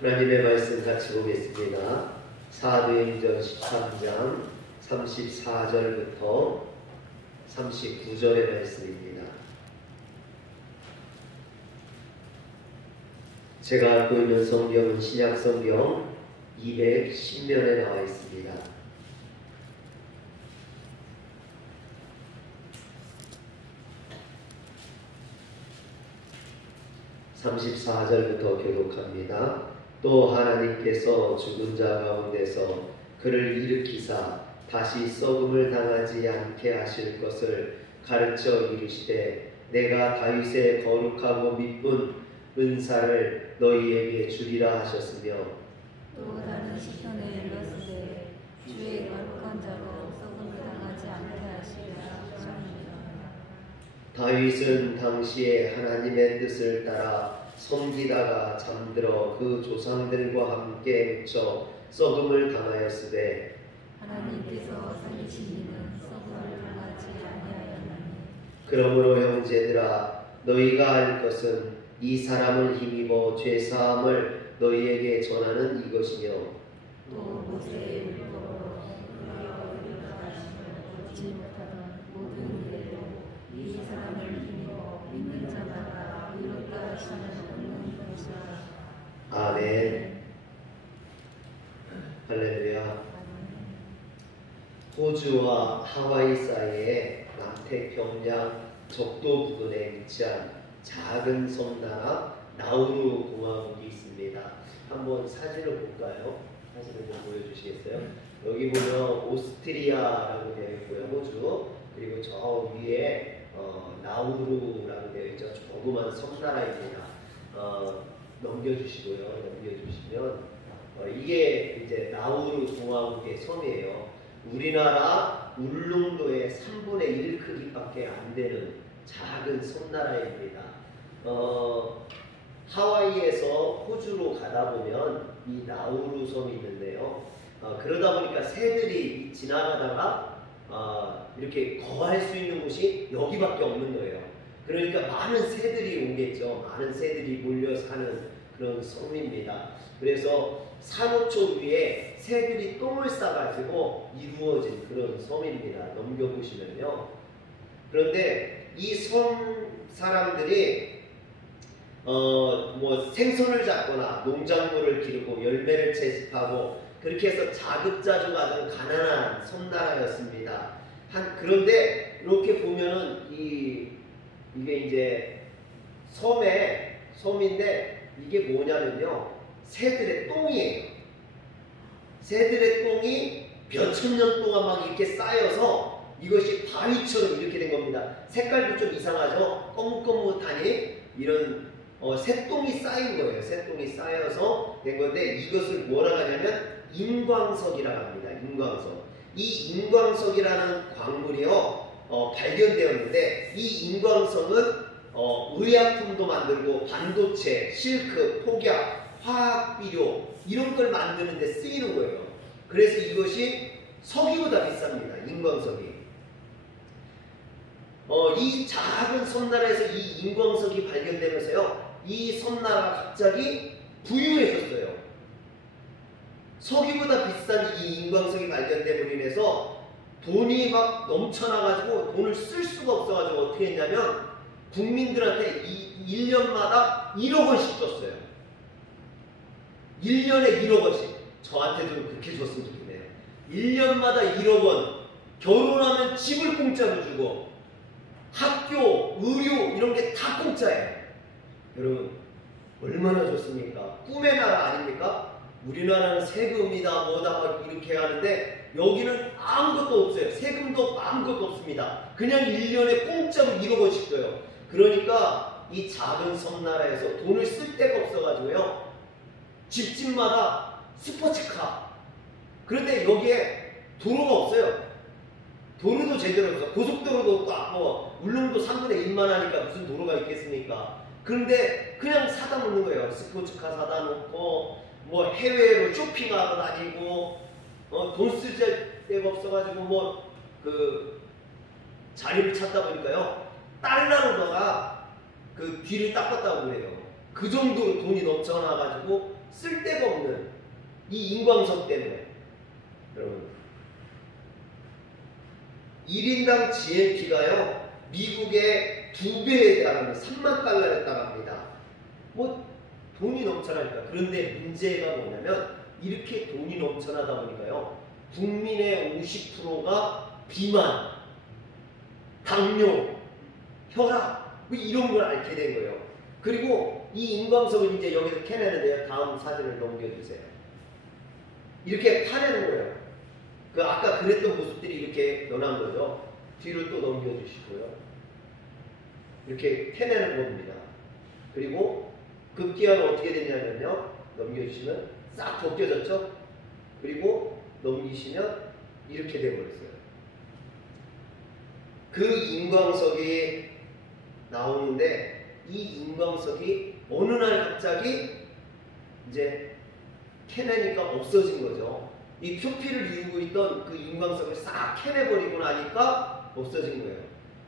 하나님의 말씀 같이 보겠습니다. 사도행전 13장 34절부터 39절의 말씀입니다. 제가 갖고 있는 성경은 신약성경 210면에 나와 있습니다. 34절부터 교독합니다. 또 하나님께서 죽은 자 가운데서 그를 일으키사 다시 썩음을 당하지 않게 하실 것을 가르쳐 이르시되 내가 다윗의 거룩하고 미쁜 은사를 너희에게 주리라 하셨으며 또 다른 시편에 일렀으되 주의 거룩한 자로 썩음을 당하지 않게 하시리라 하셨느니라. 다윗은 당시에 하나님의 뜻을 따라 섬기다가 잠들어 그 조상들과 함께 묻혀 썩음을 당하였으되 하나님께서 살리신 이는 썩음을 당하지 아니하였나니. 그러므로 형제들아 너희가 알 것은 이 사람을 힘입어 죄사함을 너희에게 전하는 이것이며 또 모세의 율법으로 우리가 우리가 받지 못하던 모든 일에도 이 사람을 힘입어 믿는 자마다 의롭다 하시는 없는 것이라. 아멘. 할렐루야. 호주와 하와이 사이에 남태평양 적도 부근에 위치한 작은 섬나라 나우루 공화국이 있습니다. 한번 사진을 볼까요? 사진을 좀 보여주시겠어요? 여기 보면 오스트리아라고 되어 있고요, 호주. 그리고 저 위에 나우루라고 되어 있죠. 조그만 섬나라입니다. 넘겨주시고요. 넘겨주시면 이게 이제 나우루 공화국의 섬이에요. 우리나라 울릉도의 3분의 1 크기밖에 안 되는 작은 섬나라입니다. 하와이에서 호주로 가다 보면 이 나우루 섬이 있는데요. 그러다 보니까 새들이 지나가다가 이렇게 거할 수 있는 곳이 여기밖에 없는 거예요. 그러니까 많은 새들이 오겠죠. 많은 새들이 몰려 사는 그런 섬입니다. 그래서 산호초 위에 새들이 똥을 싸가지고 이루어진 그런 섬입니다. 넘겨보시면요. 그런데 이 섬 사람들이 뭐 생선을 잡거나 농작물을 기르고 열매를 채집하고 그렇게 해서 자급자족하던 가난한 섬나라였습니다. 그런데 이렇게 보면은 이게 이제 섬인데 이게 뭐냐면요, 새들의 똥이에요. 새들의 똥이 몇천 년 동안 막 이렇게 쌓여서 이것이 바위처럼 이렇게 된 겁니다. 색깔도 좀 이상하죠? 거뭇거뭇하니 이런 새똥이 쌓인 거예요. 새똥이 쌓여서 된 건데 이것을 뭐라고 하냐면 인광석이라고 합니다. 인광석. 이 인광석이라는 광물이요 발견되었는데 이 인광석은 의약품도 만들고 반도체, 실크, 폭약, 화학비료 이런 걸 만드는 데 쓰이는 거예요. 그래서 이것이 석유보다 비쌉니다. 인광석이. 이 작은 섬나라에서 이 인광석이 발견되면서요, 이 섬나라가 갑자기 부유해졌어요. 석유보다 비싼 이 인광석이 발견됨으로 인해서 돈이 막 넘쳐나가지고 돈을 쓸 수가 없어가지고 어떻게 했냐면 국민들한테 1년마다 1억 원씩 줬어요. 1년에 1억 원씩. 저한테도 그렇게 줬으면 좋겠네요. 1년마다 1억 원. 결혼하면 집을 공짜로 주고 학교, 의료 이런 게 다 공짜예요. 여러분 얼마나 좋습니까? 꿈의 나라 아닙니까? 우리나라는 세금이다 뭐다 막 이렇게 하는데 여기는 아무것도 없어요. 세금도 아무것도 없습니다. 그냥 1년에 공짜로 1억 원씩 줘요. 그러니까 이 작은 섬나라에서 돈을 쓸 데가 없어가지고요, 집집마다 스포츠카. 그런데 여기에 도로가 없어요. 도로도 제대로 없어. 고속도로도 없고 울릉도 3분의 1만 하니까 무슨 도로가 있겠습니까? 그런데 그냥 사다 놓는 거예요. 스포츠카 사다 놓고 뭐 해외로 쇼핑하러 다니고 돈 쓸 데가 없어가지고 뭐 그 자리를 찾다 보니까요, 달러로다가 그 뒤를 닦았다고 그래요. 그 정도로 돈이 넘쳐나가지고 쓸데가 없는 이 인광석 때문에 여러분 1인당 GNP가요 미국의 2배에 달하는 3만 달러에 달합니다. 뭐 돈이 넘쳐나니까. 그런데 문제가 뭐냐면 이렇게 돈이 넘쳐나다 보니까요 국민의 50%가 비만, 당뇨, 혈압 뭐 이런 걸 앓게 된 거예요. 그리고 이 인광석을 이제 여기서 캐내는데요. 다음 사진을 넘겨주세요. 이렇게 파내는 거예요. 그 아까 그랬던 모습들이 이렇게 변한 거죠. 뒤로 또 넘겨주시고요. 이렇게 캐내는 겁니다. 그리고 급기야는 어떻게 되냐면요. 넘겨주시면 싹 벗겨졌죠? 그리고 넘기시면 이렇게 되어버렸어요. 그 인광석이 나오는데 이 인광석이 어느 날 갑자기 이제 캐내니까 없어진 거죠. 이 표피를 이루고 있던 그 인광석을 싹 캐내버리고 나니까 없어진 거예요.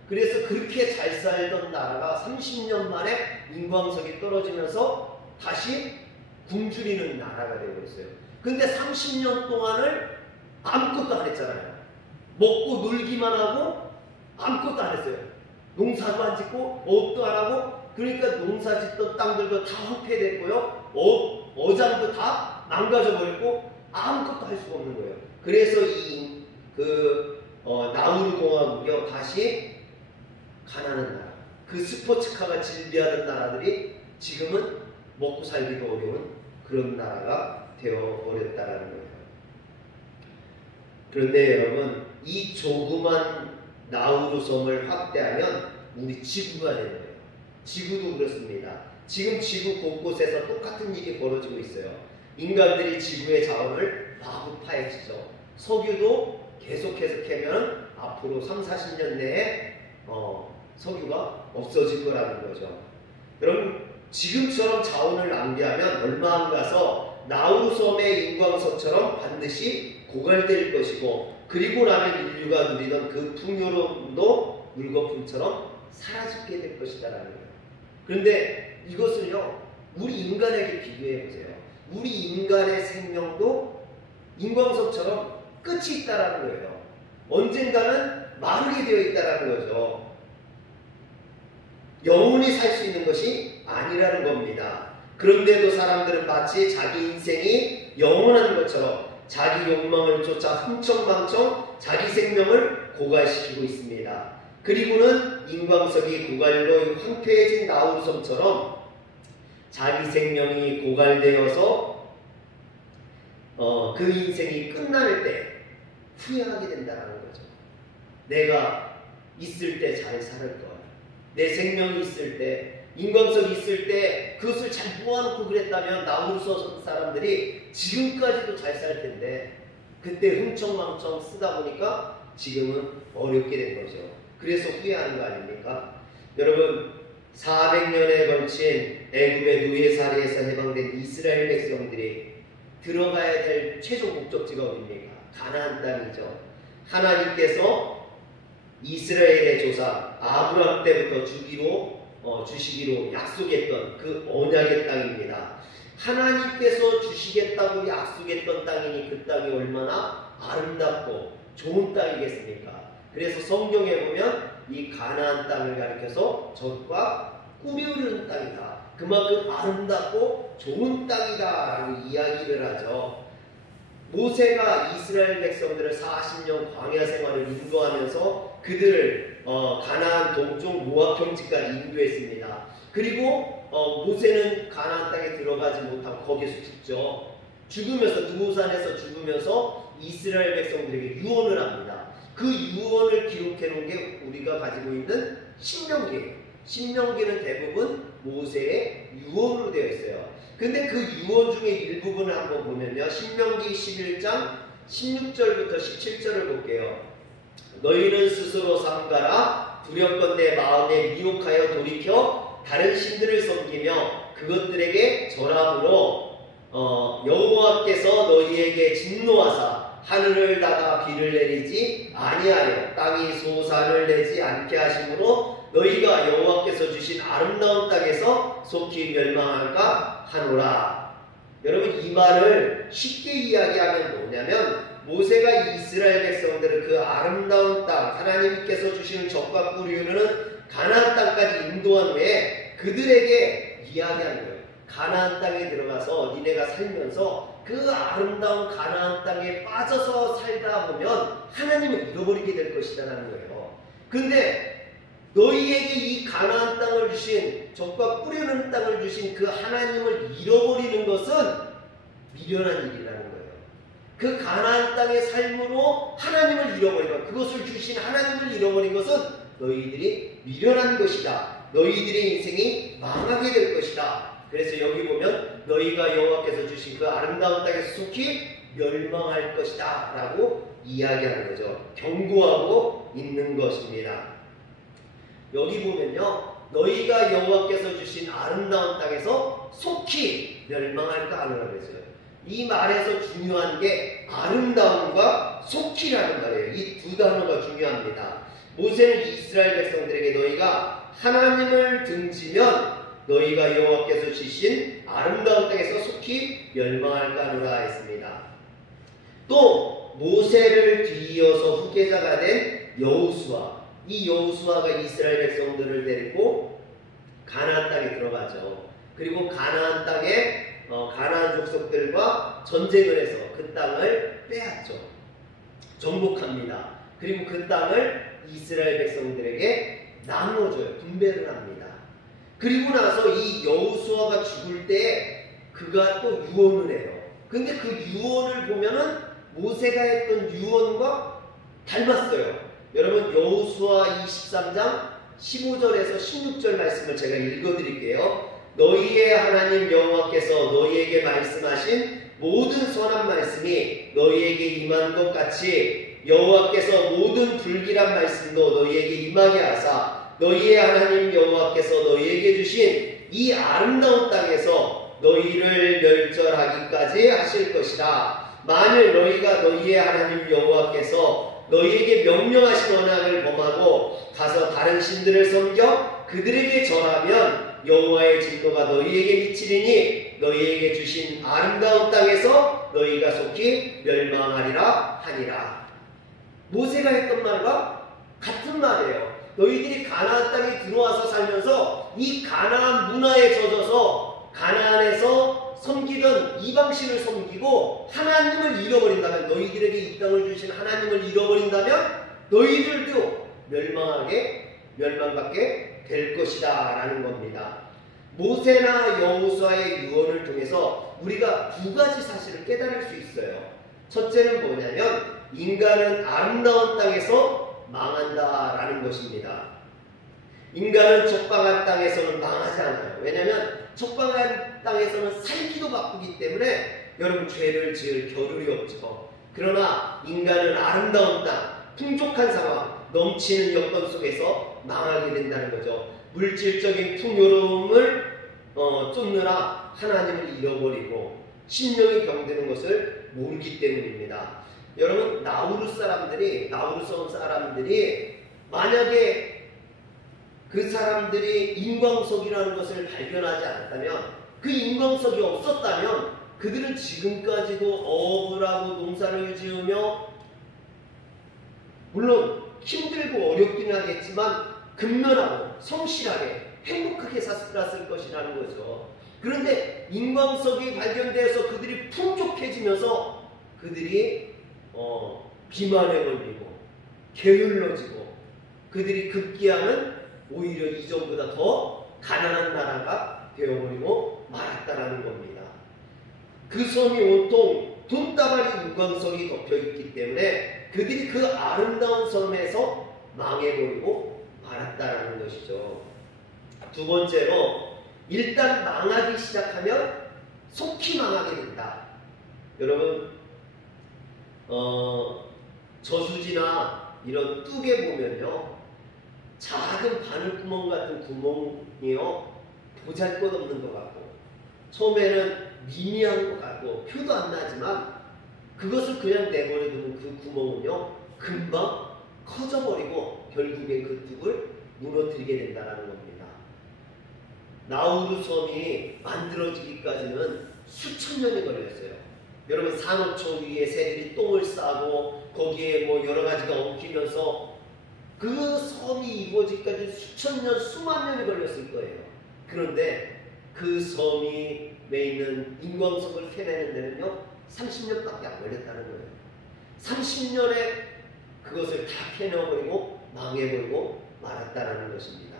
그래서 그렇게 잘 살던 나라가 30년 만에 인광석이 떨어지면서 다시 굶주리는 나라가 되어버렸어요. 근데 30년 동안을 아무것도 안 했잖아요. 먹고 놀기만 하고 아무것도 안 했어요. 농사도 안 짓고 업도 안 하고. 그러니까 농사 짓던 땅들도 다 황폐됐고요. 어장도 다 망가져 버렸고 아무것도 할 수가 없는 거예요. 그래서 나우루 공화국이요 다시 가난한 나라, 그 스포츠카가 질비하던 나라들이 지금은 먹고 살기도 어려운 그런 나라가 되어버렸다라는 거예요. 그런데 여러분 이 조그만 나우루 섬을 확대하면 우리 지구가 되는 거예요. 지구도 그렇습니다. 지금 지구 곳곳에서 똑같은 일이 벌어지고 있어요. 인간들이 지구의 자원을 마구 파헤치죠. 석유도 계속해서 캐면 앞으로 30-40년 내에 석유가 없어질 거라는 거죠. 여러분 지금처럼 자원을 낭비하면 얼마 안 가서 나우루 섬의 인광석처럼 반드시 고갈될 것이고, 그리고 나면 인류가 누리던 그 풍요로움도 물거품처럼 사라지게 될 것이다라는 거예요. 그런데 이것을요 우리 인간에게 비교해 보세요. 우리 인간의 생명도 인광석처럼 끝이 있다라는 거예요. 언젠가는 마르게 되어 있다라는 거죠. 영원히 살 수 있는 것이 아니라는 겁니다. 그런데도 사람들은 마치 자기 인생이 영원한 것처럼 자기 욕망을 쫓아 흥청망청 자기 생명을 고갈시키고 있습니다. 그리고는 인광석이 고갈로 황폐해진 나우루섬처럼 자기 생명이 고갈되어서 그 인생이 끝날 때 후회하게 된다는 거죠. 내가 있을 때 잘 살을 걸, 내 생명이 있을 때, 인광석이 있을 때 그것을 잘 모아놓고 그랬다면 나우루섬 사람들이 지금까지도 잘 살 텐데 그때 흥청망청 쓰다 보니까 지금은 어렵게 된 거죠. 그래서 후회하는 거 아닙니까? 여러분 400년에 걸친 애굽의 노예살이에서 해방된 이스라엘 백성들이 들어가야 될 최종 목적지가 어디입니까? 가나안 땅이죠. 하나님께서 이스라엘의 조상 아브라함 때부터 주시기로 약속했던 그 언약의 땅입니다. 하나님께서 주시겠다고 약속했던 땅이니 그 땅이 얼마나 아름답고 좋은 땅이겠습니까? 그래서 성경에 보면 이 가나안 땅을 가리켜서 적과 꾸며오르는 땅이다, 그만큼 아름답고 좋은 땅이다 라고 이야기를 하죠. 모세가 이스라엘 백성들을 40년 광야 생활을 인도하면서 그들을 가나안 동쪽 모압 평지까지 인도했습니다. 그리고 모세는 가나안 땅에 들어가지 못하고 거기서 죽죠. 죽으면서 느보산에서 죽으면서 이스라엘 백성들에게 유언을 합니다. 그 유언을 기록해 놓은 게 우리가 가지고 있는 신명기예요. 신명기는 대부분 모세의 유언으로 되어 있어요. 근데 그 유언 중에 일부분을 한번 보면요, 신명기 11장 16절부터 17절을 볼게요. 너희는 스스로 삼가라. 두렵건대 마음에 미혹하여 돌이켜 다른 신들을 섬기며 그것들에게 절함으로 여호와께서 너희에게 진노하사 하늘을 닫아 비를 내리지 아니하여 땅이 소산을 내지 않게 하심으로 너희가 여호와께서 주신 아름다운 땅에서 속히 멸망할까 하노라. 여러분, 이 말을 쉽게 이야기하면 뭐냐면, 모세가 이스라엘 백성들을 그 아름다운 땅, 하나님께서 주시는 젖과 꿀이 흐르는 가나안 땅까지 인도한 후에 그들에게 이야기하는 거예요. 가나안 땅에 들어가서 니네가 살면서 그 아름다운 가나안 땅에 빠져서 살다 보면 하나님을 잃어버리게 될 것이다라는 거예요. 근데 너희에게 이 가나안 땅을 주신, 젖과 꿀이 흐르는 땅을 주신 그 하나님을 잃어버리는 것은 미련한 일이라는 거예요. 그 가나안 땅의 삶으로 하나님을 잃어버리고 그것을 주신 하나님을 잃어버린 것은 너희들이 미련한 것이다. 너희들의 인생이 망하게 될 것이다. 그래서 여기 보면 너희가 여호와께서 주신 그 아름다운 땅에서 속히 멸망할 것이다 라고 이야기하는 거죠. 경고하고 있는 것입니다. 여기 보면요, 너희가 여호와께서 주신 아름다운 땅에서 속히 멸망할까 하노라 그랬어요. 이 말에서 중요한 게 아름다움과 속히라는 말이에요. 이 두 단어가 중요합니다. 모세는 이스라엘 백성들에게 너희가 하나님을 등지면 너희가 여호와께서 주신 아름다운 땅에서 속히 멸망할까 하노라 했습니다. 또 모세를 뒤이어서 후계자가 된 여호수아, 이 여호수아가 이스라엘 백성들을 데리고 가나안 땅에 들어가죠. 그리고 가나안 땅에 가나안 족속들과 전쟁을 해서 그 땅을 빼앗죠. 정복합니다. 그리고 그 땅을 이스라엘 백성들에게 나눠줘요. 분배를 합니다. 그리고 나서 이 여호수아가 죽을 때 그가 또 유언을 해요. 근데 그 유언을 보면은 모세가 했던 유언과 닮았어요. 여러분, 여호수아 23장 15절에서 16절 말씀을 제가 읽어드릴게요. 너희의 하나님 여호와께서 너희에게 말씀하신 모든 선한 말씀이 너희에게 임한 것 같이 여호와께서 모든 불길한 말씀도 너희에게 임하게 하사 너희의 하나님 여호와께서 너희에게 주신 이 아름다운 땅에서 너희를 멸절하기까지 하실 것이다. 만일 너희가 너희의 하나님 여호와께서 너희에게 명령하신 언약을 범하고 가서 다른 신들을 섬겨 그들에게 절하면 여호와의 진노가 너희에게 미치리니 너희에게 주신 아름다운 땅에서 너희가 속히 멸망하리라 하니라. 모세가 했던 말과 같은 말이에요. 너희들이 가나안 땅에 들어와서 살면서 이 가나안 문화에 젖어서 가나안에서 섬기던 이방신을 섬기고 하나님을 잃어버린다면, 너희들에게 이 땅을 주신 하나님을 잃어버린다면 너희들도 멸망받게 될 것이다 라는 겁니다. 모세나 여호수아의 유언을 통해서 우리가 두 가지 사실을 깨달을 수 있어요. 첫째는 뭐냐면 인간은 아름다운 땅에서 망한다라는 것입니다. 인간은 척박한 땅에서는 망하지 않아요. 왜냐하면 척박한 땅에서는 살기도 바쁘기 때문에 여러분, 죄를 지을 겨를이 없죠. 그러나 인간은 아름다운 땅, 풍족한 상황, 넘치는 여건 속에서 망하게 된다는 거죠. 물질적인 풍요로움을 쫓느라 하나님을 잃어버리고 심령이 병드는 것을 모르기 때문입니다. 여러분, 나우루 섬 사람들이 만약에 그 사람들이 인광석이라는 것을 발견하지 않았다면, 그 인광석이 없었다면 그들은 지금까지도 어업을 하고 농사를 지으며 물론 힘들고 어렵긴 하겠지만 근면하고 성실하게 행복하게 살았을 것이라는 거죠. 그런데 인광석이 발견되어서 그들이 풍족해지면서 그들이 비만에 걸리고 게을러지고 그들이 급기야는 오히려 이전보다 더 가난한 나라가 되어버리고 말았다라는 겁니다. 그 섬이 온통 돈다발이 인광석이 덮여있기 때문에 그들이 그 아름다운 섬에서 망해버리고 말았다라는 것이죠. 두 번째로, 일단 망하기 시작하면 속히 망하게 된다. 여러분, 저수지나 이런 뚝에 보면요, 작은 바늘구멍 같은 구멍이요, 보잘것없는 것 같고 처음에는 미미한 것 같고 표도 안 나지만 그것을 그냥 내버려두면 그 구멍은요 금방 커져버리고 결국에 그 뚝을 무너뜨리게 된다는 겁니다. 나우루 섬이 만들어지기까지는 수천 년이 걸렸어요. 여러분, 산호초 위에 새들이 똥을 싸고 거기에 뭐 여러 가지가 엉키면서 그 섬이 이루어지기까지 수천 년, 수만 년이 걸렸을 거예요. 그런데 그 섬이 있는 인광석을 캐내는 데는요 30년밖에 안 걸렸다는 거예요. 30년에 그것을 다 캐내버리고 망해버리고 말았다는 것입니다.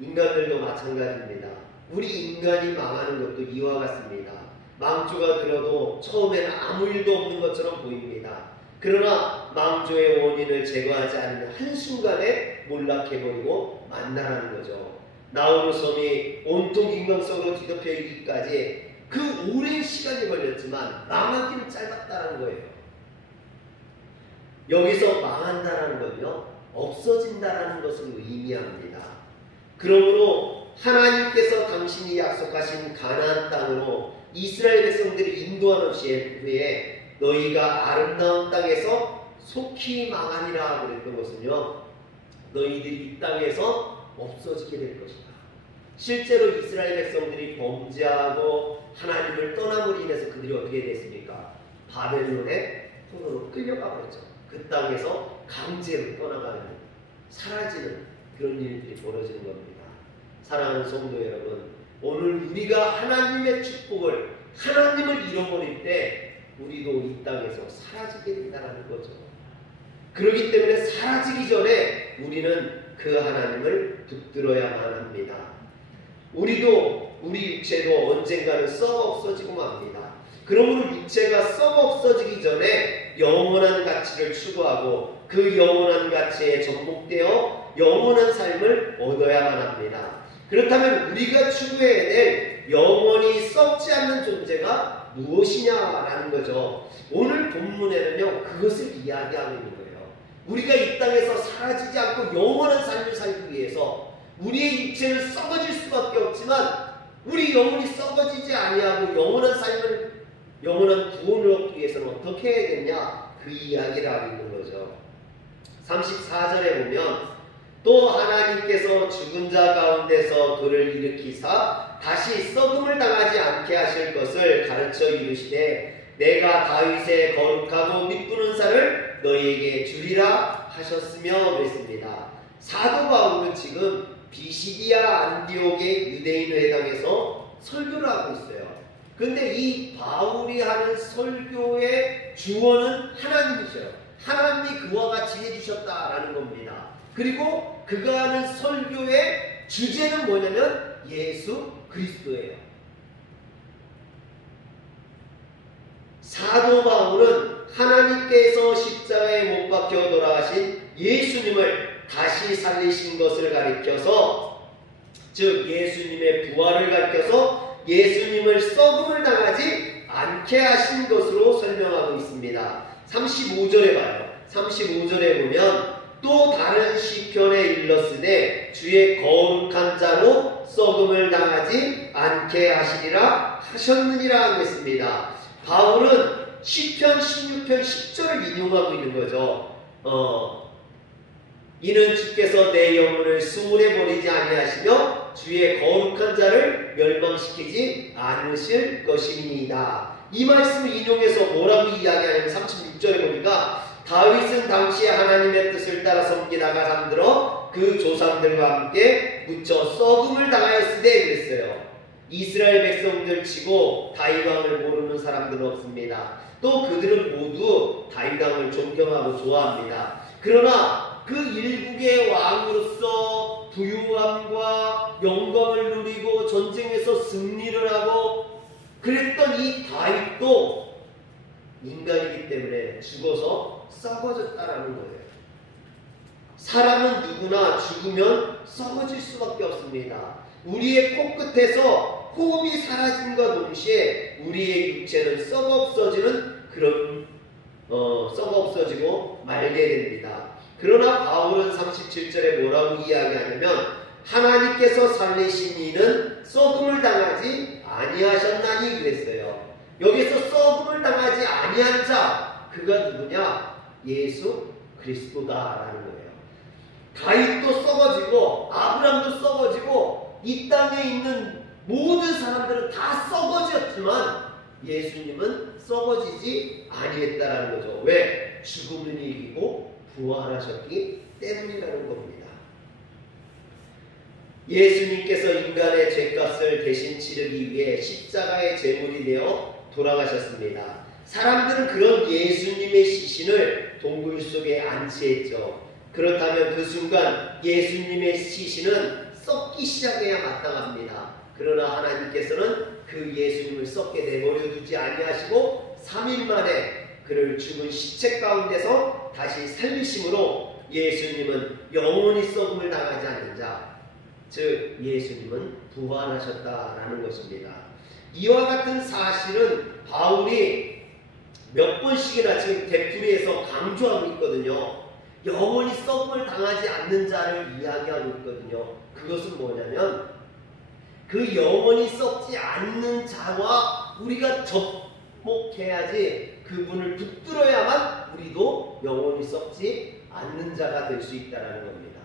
인간들도 마찬가지입니다. 우리 인간이 망하는 것도 이와 같습니다. 망조가 들어도 처음에는 아무 일도 없는 것처럼 보입니다. 그러나 망조의 원인을 제거하지 않으면 한순간에 몰락해버리고 만나라는 거죠. 나우루 섬이 온통 인광석으로 뒤덮여 있기까지 그 오랜 시간이 걸렸지만 망하기는 짧았다는 거예요. 여기서 망한다는 건요 없어진다는 것을 의미합니다. 그러므로 하나님께서 당신이 약속하신 가나안 땅으로 이스라엘 백성들이 인도한 후에 너희가 아름다운 땅에서 속히 망하리라 그랬던 것은요 너희들이 이 땅에서 없어지게 될 것이다. 실제로 이스라엘 백성들이 범죄하고 하나님을 떠남으로 인해서 그들이 어떻게 됐습니까? 바벨론의 손으로 끌려가 버렸죠. 그 땅에서 강제로 떠나가는, 사라지는 그런 일들이 벌어지는 겁니다. 사랑하는 성도 여러분, 오늘 우리가 하나님의 축복을, 하나님을 잃어버릴 때 우리도 이 땅에서 사라지게 된다는 거죠. 그렇기 때문에 사라지기 전에 우리는 그 하나님을 붙들어야만 합니다. 우리 육체도 언젠가는 썩어 없어지고 맙니다. 그러므로 육체가 썩어 없어지기 전에 영원한 가치를 추구하고 그 영원한 가치에 접목되어 영원한 삶을 얻어야만 합니다. 그렇다면 우리가 추구해야 될 영원히 썩지 않는 존재가 무엇이냐라는 거죠. 오늘 본문에는요 그것을 이야기하고 있는 거예요. 우리가 이 땅에서 사라지지 않고 영원한 삶을 살기 위해서 우리의 육체는 썩어질 수밖에 없지만 우리 영혼이 썩어지지 아니하고 영원한 삶을, 영원한 구원을 얻기 위해서는 어떻게 해야 되냐, 그 이야기를 하고 있는 거죠. 34절에 보면 또 하나님께서 죽은 자 가운데서 그를 일으키사 다시 썩음을 당하지 않게 하실 것을 가르쳐 이르시되 내가 다윗의 거룩하고 미쁘는 살을 너희에게 주리라 하셨으며 그랬습니다. 사도 바울은 지금 비시디아 안디옥의 유대인 회당에서 설교를 하고 있어요. 근데 이 바울이 하는 설교의 주어는 하나님이셔요. 하나님이 그와 같이 해주셨다라는 겁니다. 그리고 그가 하는 설교의 주제는 뭐냐면 예수 그리스도예요. 사도 바울은 하나님께서 십자가에 못 박혀 돌아가신 예수님을 다시 살리신 것을 가리켜서, 즉 예수님의 부활을 가리켜서 예수님을 썩음을 당하지 않게 하신 것으로 설명하고 있습니다. 35절에 봐요. 35절에 보면 또 다른 시편에 일렀으되 주의 거룩한 자로 썩음을 당하지 않게 하시리라 하셨느니라 하겠습니다. 바울은 시편 16편 10절을 인용하고 있는 거죠. 이는 주께서 내 영혼을 수울에 버리지 아니하시며 주의 거룩한 자를 멸망시키지 않으실 것입니다. 이 말씀을 인용해서 뭐라고 이야기하냐면 36절에 보니까 다윗은 당시에 하나님의 뜻을 따라 섬기다가 잠들어 그 조상들과 함께 묻혀 썩음을 당하였으되 그랬어요. 이스라엘 백성들 치고 다윗 왕을 모르는 사람들은 없습니다. 또 그들은 모두 다윗 왕을 존경하고 좋아합니다. 그러나 그 일국의 왕으로서 부유함과 영광을 누리고 전쟁에서 승리를 하고 그랬던 이 다윗도 인간이기 때문에 죽어서 썩어졌다라는 거예요. 사람은 누구나 죽으면 썩어질 수밖에 없습니다. 우리의 코끝에서 호흡이 사라짐과 동시에 우리의 육체는 썩어 없어지고 말게 됩니다. 그러나 바울은 37절에 뭐라고 이야기하냐면 하나님께서 살리신 이는 썩음을 당하지 아니하셨나니 그랬어요. 여기서 썩음을 당하지 아니한 자, 그가 누구냐? 예수 그리스도다라는 거예요. 다윗도 썩어지고 아브람도 썩어지고 이 땅에 있는 모든 사람들은 다 썩어졌지만 예수님은 썩어지지 아니했다라는 거죠. 왜? 죽음을 이기고 부활하셨기 때문이라는 겁니다. 예수님께서 인간의 죄값을 대신 치르기 위해 십자가의 제물이 되어 돌아가셨습니다. 사람들은 그런 예수님의 시신을 동굴 속에 안치했죠. 그렇다면 그 순간 예수님의 시신은 썩기 시작해야 마땅합니다. 그러나 하나님께서는 그 예수님을 썩게 내버려 두지 아니하시고 3일 만에 그를 죽은 시체 가운데서 다시 살리심으로 예수님은 영원히 썩음을 당하지 않는 자, 즉 예수님은 부활하셨다라는 것입니다. 이와 같은 사실은 바울이 몇 번씩이나 지금 되풀이해서 강조하고 있거든요. 영원히 썩음을 당하지 않는 자를 이야기하고 있거든요. 그것은 뭐냐면 그 영원히 썩지 않는 자와 우리가 접목해야지, 그분을 붙들어야만 우리도 영원히 썩지 않는 자가 될 수 있다는 겁니다.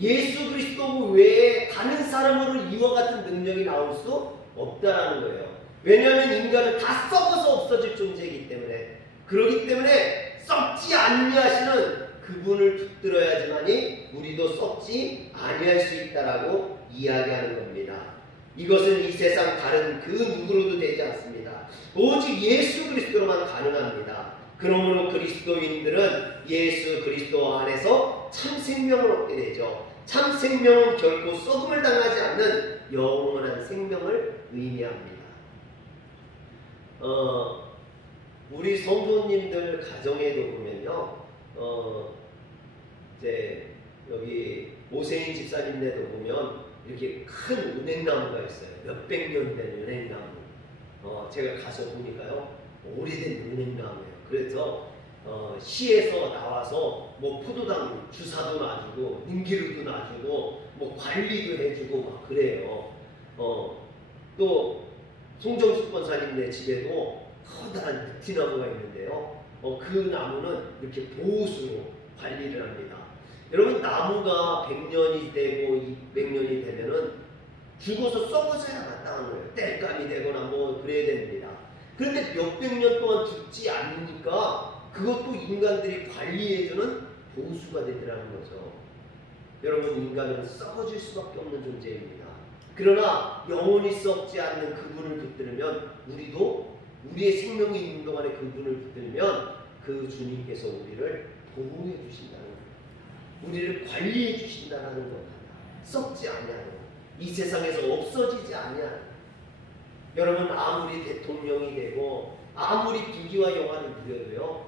예수 그리스도 외에 다른 사람으로 이와 같은 능력이 나올 수 없다는 거예요. 왜냐하면 인간은 다 썩어서 없어질 존재이기 때문에, 그렇기 때문에 썩지 아니하시는 그분을 붙들어야지만이 우리도 썩지 아니할 수 있다라고 이야기하는 겁니다. 이것은 이 세상 다른 그 누구로도 되지 않습니다. 오직 예수 그리스도로만 가능합니다. 그러므로 그리스도인들은 예수 그리스도 안에서 참 생명을 얻게 되죠. 참 생명은 결코 썩음을 당하지 않는 영원한 생명을 의미합니다. 우리 성도님들 가정에도 보면요, 이제 여기 오세인 집사님네도 보면 이렇게 큰 은행나무가 있어요. 몇백 년 된 은행나무. 제가 가서 보니까요, 오래된 은행나무예요. 그래서 시에서 나와서 뭐 포도당 주사도 놔주고 능기류도 놔주고 뭐 관리도 해주고 막 그래요. 또 송정숙 권사님네 집에도 커다란 느티나무가 있는데요. 그 나무는 이렇게 보호수로 관리를 합니다. 여러분, 나무가 100년이 되고 200년이 되면은 죽어서 썩어져야 마땅한 거예요. 땔감이 되거나 뭐 그래야 됩니다. 그런데 몇백 년 동안 죽지 않으니까 그것도 인간들이 관리해주는 보수가 되더라는 거죠. 여러분, 인간은 썩어질 수밖에 없는 존재입니다. 그러나 영원히 썩지 않는 그분을 붙들면, 우리도 우리의 생명이 있는 동안에 그분을 붙들면 그 주님께서 우리를 보호해 주신다는 거예요. 우리를 관리해 주신다는 겁니다. 썩지 아니하고 이 세상에서 없어지지 아니하는. 여러분, 아무리 대통령이 되고 아무리 부귀와 영화를 누려도요,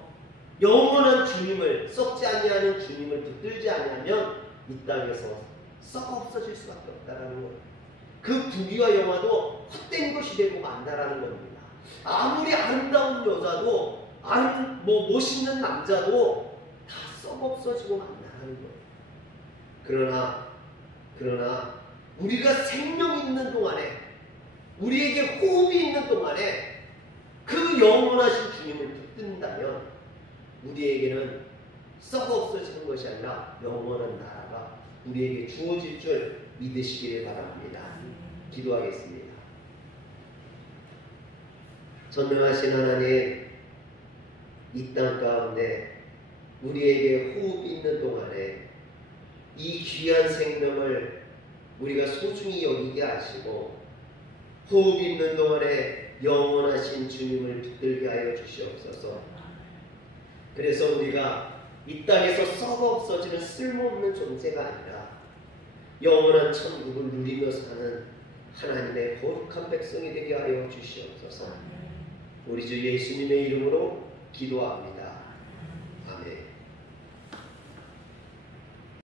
영원한 주님을, 썩지 아니하는 주님을 붙들지 아니하면 이 땅에서 썩어 없어질 수밖에 없다라는 거예요. 그 부귀와 영화도 헛된 것이 되고 만다라는 겁니다. 아무리 아름다운 여자도, 멋있는 남자도 다 썩어 없어지고 만다라는 거예요. 그러나 우리가 생명 있는 동안에, 우리에게 호흡이 있는 동안에 그 영원하신 주님을 붙든다면 우리에게는 썩어 없어지는 것이 아니라 영원한 나라가 우리에게 주어질 줄 믿으시기를 바랍니다. 기도하겠습니다. 전능하신 하나님, 이 땅 가운데 우리에게 호흡이 있는 동안에 이 귀한 생명을 우리가 소중히 여기게 하시고, 호흡 있는 동안에 영원하신 주님을 붙들게 하여 주시옵소서. 그래서 우리가 이 땅에서 썩어 없어지는 쓸모없는 존재가 아니라 영원한 천국을 누리며 사는 하나님의 거룩한 백성이 되게 하여 주시옵소서. 우리 주 예수님의 이름으로 기도합니다.